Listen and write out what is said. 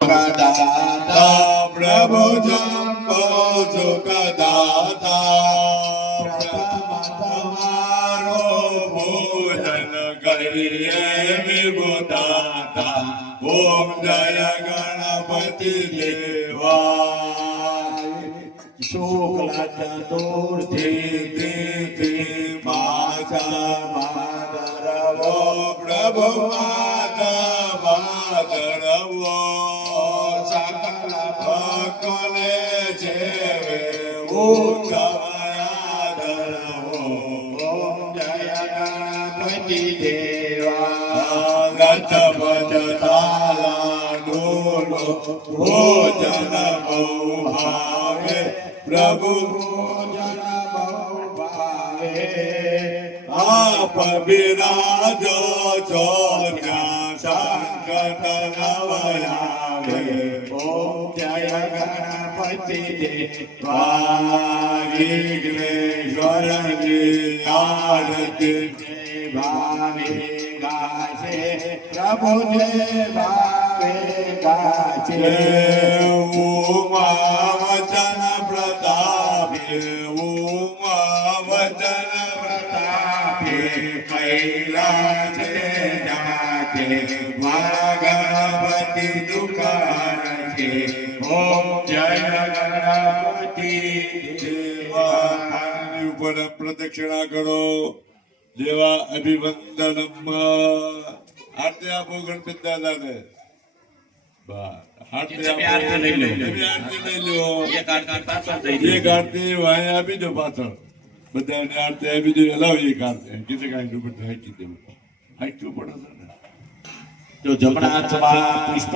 દાતા પ્રભુ જંબો સુખ દાતા પ્રથમ ભોજન કરીએ વિભુદાતા. ઓમ જય ગણપતિ દેવા શુક્લા ચતુર્થી તિથિ માસા માધરવો પ્રભુ માતા માધરવો ભક્તોને જેવે? ઉત્સવયાધરવો ઓમ જય ગણપતિ દેવા રથ ભજતાલા ડોલો ભોજન બહુ ભાવે પ્રભુ ભોજન સંકટ નવયાવે ગણપતિ દેવા વિઘ્નેશ્વરની આરતી ભાવે ગાશે પ્રભુ ભાવે ગાશે ઉમા વચન પ્રતાપે ઉમા વચન પ્રતાપે કૈલાસે જાતે ગણપતિ દુકાન છે ઓમ જય ગણપતિ દેવા થાળની ઉપર પ્રદક્ષિણા કરો દેવા અભિવંદનમ આરતી આપો ગણપતિ દાદાને બસ આરતી તમે આપો. આરતી લઈ લો. તમે આરતી લઈ લો એક આરતી પાછળ દઈ દે. એક આરતી વાંહે આપી દો પાછળ બધાને આરતી આપી દો લાવ એક આરતી કીધે કાંઈ ડૂબટ હાકી દેવું હાક્યું પડે છે ને જો જમણા હાથમાં પુષ્પ